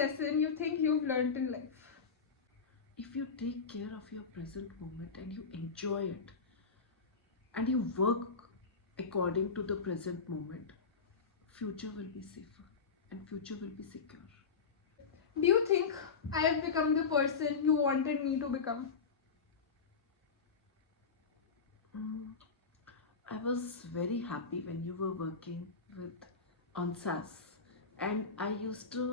lesson you think you've learned in life? If you take care of your present moment and you enjoy it and you work according to the present moment, future will be safer and future will be secure. Do you think I have become the person you wanted me to become? I was very happy when you were working with on SAS, and I used to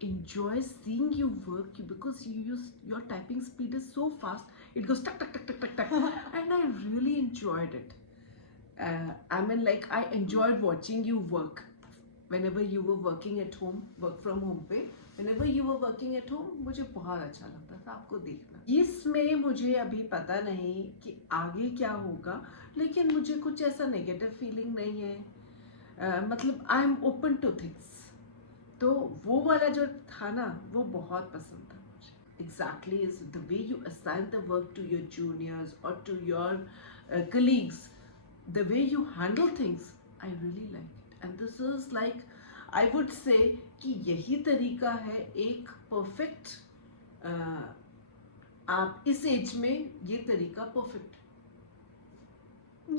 enjoy seeing you work because your typing speed is so fast. It goes tuck tuck tuck tuck tuck tuck, and I really enjoyed it. I mean, like, I enjoyed watching you work whenever you were working at home, work from home पे. Whenever you were working at home, मुझे बहुत अच्छा लगता था आपको देखना. इसमें मुझे अभी पता नहीं कि आगे क्या होगा, लेकिन मुझे कुछ ऐसा नेगेटिव फीलिंग नहीं है. मतलब I am open two things. तो वो वाला जो था ना, वो बहुत पसंद था मुझे. Exactly is the way you assign the work to your juniors or to your colleagues, the way you handle things, I really like it. And this is like, I would say कि यही तरीका है एक perfect. आप इस as में ये तरीका परफेक्ट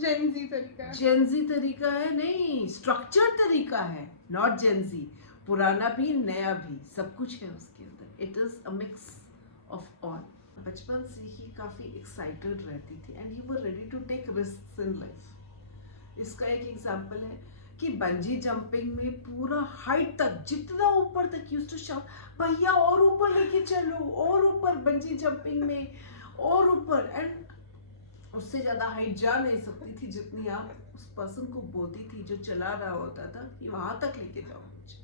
जेनजी तरीका है. जेनजी तरीका है, नहीं, स्ट्रक्चर्ड तरीका है, नॉट जेनजी. पुराना भी नया भी सब कुछ है उसके अंदर. It is a mix of all. बचपन से ही काफी एक्साइटेड रहती थी and you were ready to take risks in life. इसका एक एग्जांपल है कि बंजी जंपिंग में पूरा हाइट तक, जितना ऊपर तक, यूज्ड टू शाउट, भैया और ऊपर लेके चलो, और ऊपर बंजी जंपिंग में, और ऊपर. एंड उससे ज्यादा हाइट जा नहीं सकती थी जितनी आप उस पर्सन को बोलती थी जो चला रहा होता था कि वहां तक लेके जाओ मुझे.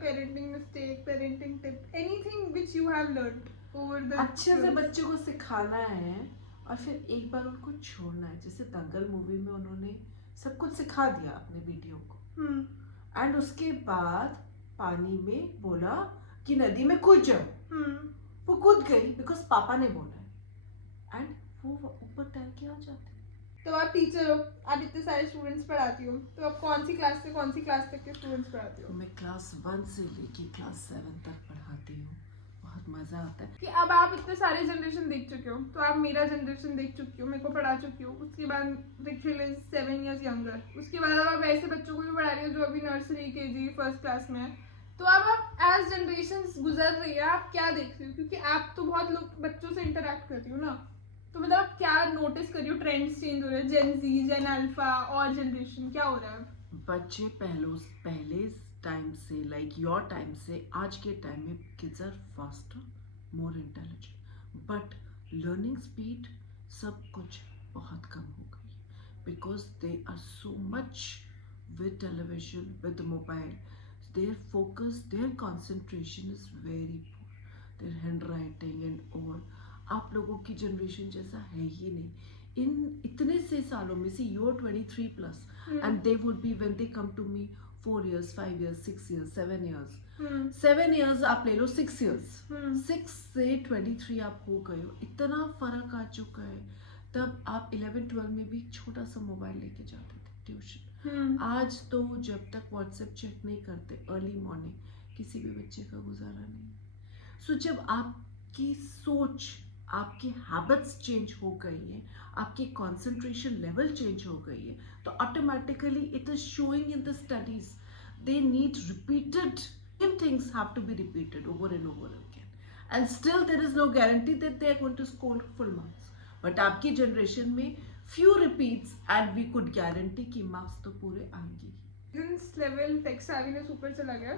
Parenting mistake, parenting tip, anything which you have learned over the अच्छे से बच्चे को सिखाना है और फिर एक बार उनको छोड़ना है. जैसे दंगल मूवी में उन्होंने सब कुछ सिखा दिया अपने वीडियो को, एंड उसके बाद पानी में बोला कि नदी में कूद जाओ. वो कूद गई बिकॉज पापा ने बोला है, एंड वो ऊपर तैर के आ जाते. तो आप टीचर हो, आप इतने सारे स्टूडेंट्स पढ़ाती हो, तो आप कौन सी क्लास से कौन सी क्लास तक के स्टूडेंट्स पढ़ाती हो? मैं क्लास 1 से लेके क्लास 7 तक पढ़ाती हूँ. बहुत मजा आता है. कि अब आप इतने सारे जनरेशन देख चुके हो, तो आप मेरा जनरेशन देख चुकी हो, मेरे को पढ़ा चुकी हो. उसके बाद रिखिल इज 7 years यंगर. उसके बाद अब आप ऐसे बच्चों को भी पढ़ा रही हो जो अभी नर्सरी, केजी, फर्स्ट क्लास में है. तो अब आप एज जनरेशन गुजर रही है, आप क्या देख रही हो? क्योंकि आप तो बहुत लोग बच्चों से इंटरेक्ट करती हो ना, तो मतलब आप क्या नोटिस कर रही हो? ट्रेंड्स चेंज हो रहे हैं, जेन जी, जेन अल्फा और जनरेशन क्या हो रहा है? बच्चे पहले टाइम से, लाइक योर टाइम से, आज के टाइम में kids are faster, more intelligent, but learning speed सब कुछ बहुत कम हो गई है because they are so much with television, with mobile. Their focus, their concentration is very poor. Their handwriting and all आप लोगों की जनरेशन जैसा है ही नहीं. इन इतने से सालों में से you are 23 plus and they would be when they come to me 4 years, 5 years, 6 years, 7 years. 7 years आप ले लो, 6 years. 6 से 23 आप हो गए हो. इतना फर्क आ चुका है. तब आप 11-12 में भी छोटा सा मोबाइल लेके जाते थे ट्यूशन. आज तो जब तक व्हाट्सएप चेक नहीं करते अर्ली मॉर्निंग, किसी भी बच्चे का गुजारा नहीं. सो जब आपकी सोच, आपकी हैबिट्स चेंज हो गई है, आपकी कंसंट्रेशन लेवल चेंज हो गई है, तो automatically it is showing in the studies. They need repeated, same things have to be repeated over and over again, and still there is no guarantee that they are going to score full marks. But आपकी generation में few repeats and we could guarantee कि marks तो पूरे आएंगे. Level take सेवीनेस ऊपर चला गया.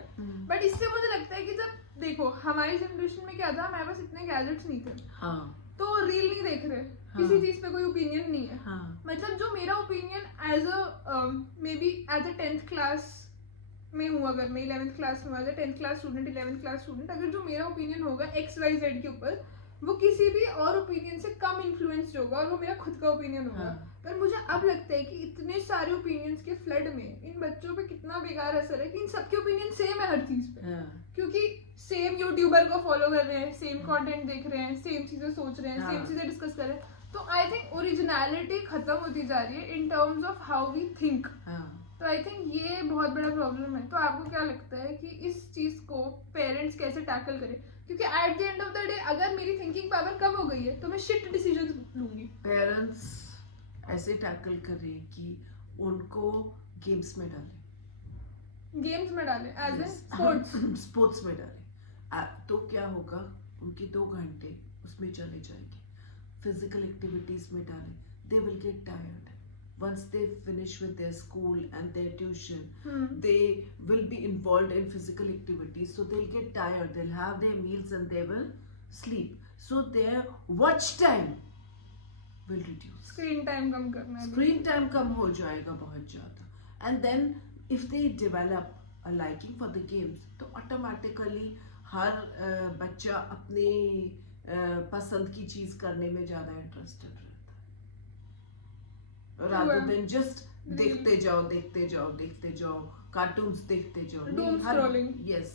But इससे मुझे लगता है कि जब देखो हमारी जनरेशन में क्या था, हमारे पास इतने गैजेट्स नहीं थे. हाँ. तो रील नहीं देख रहे, किसी चीज पे कोई ओपिनियन नहीं है. हाँ. मतलब जो मेरा opinion as a maybe as a 10th class में हूँ, अगर मैं 11th क्लास में हूँ as a 10th class student, 11th class student, अगर जो मेरा ओपिनियन होगा XYZ के ऊपर, वो किसी भी और ओपिनियन से कम इन्फ्लुएंस्ड होगा और वो मेरा खुद का ओपिनियन होगा. पर मुझे अब लगता है कि इतने सारे ओपिनियंस के फ्लड में इन बच्चों पे कितना बेकार असर है कि इन सबके ओपिनियन सेम है हर चीज पे. क्योंकि सेम यूट्यूबर को फॉलो कर रहे हैं, सेम कंटेंट देख रहे हैं, सेम चीजें सोच रहे हैं, सेम चीजें डिस्कस कर रहे हैं. तो आई थिंक ओरिजिनलिटी खत्म होती जा रही है in terms of how we think. तो आई थिंक ये बहुत बड़ा प्रॉब्लम है. तो आपको क्या लगता है कि इस चीज को पेरेंट्स कैसे टैकल करें? क्योंकि at the end of the day अगर मेरी थिंकिंग पावर कम हो गई है तो मैं शिट डिसीजंस लूंगी. पेरेंट्स ऐसे टैकल करें कि उनको गेम्स में डालें, गेम्स में डालें as a Yes. Sports. Sports में डालें. तो क्या होगा, उनके 2 घंटे उसमें चले जाएंगे. फिजिकल एक्टिविटीज में डालें, they will get tired. Once they finish with their school and their tuition, they will be involved in physical activities, so they'll get tired, they'll have their meals and they will sleep, so their watch time will reduce. Screen time कम करना है. Screen time कम हो जाएगा बहुत ज़्यादा. And then if they develop a liking for the games, तो automatically हर बच्चा अपने पसंद की चीज करने में ज्यादा इंटरेस्टेड रहता है, रादर देन जस्ट देखते जाओ कार्टून्स देखते जाओ. Doom scrolling. यस